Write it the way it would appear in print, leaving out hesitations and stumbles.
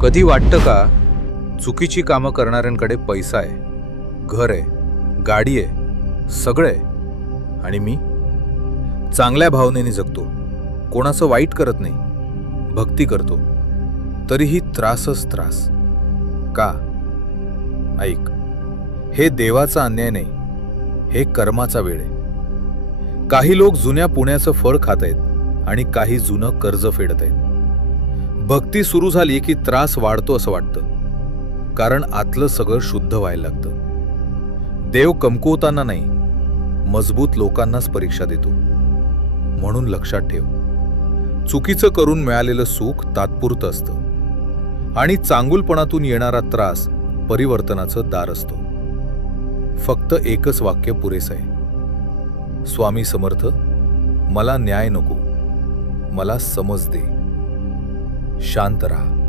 कधी वाटतं का चुकीची कामं करणाऱ्यांकडे पैसा आहे, घर आहे, गाडी आहे, सगळं आहे, आणि मी चांगल्या भावनेने जगतो, कोणाचं वाईट करत नाही, भक्ती करतो, तरीही त्रासच त्रास का? ऐक, हे देवाचा अन्याय नाही, हे कर्माचा वेळ आहे. काही लोक जुन्या पुण्याचं फळ खात आहेत आणि काही जुनं कर्ज फेडत आहेत. भक्ती सुरू झाली की त्रास वाढतो असं वाटतं, कारण आतलं सगळं शुद्ध व्हायला लागतं. देव कमकुवताना नाही, मजबूत लोकांनाच परीक्षा देतो. म्हणून लक्षात ठेव, चुकीचं करून मिळालेलं सुख तात्पुरतं असतं आणि चांगुलपणातून येणारा त्रास परिवर्तनाचं दार असतो. फक्त एकच वाक्य पुरेसं आहे, स्वामी समर्थ, मला न्याय नको, मला समज दे. शांत राहा.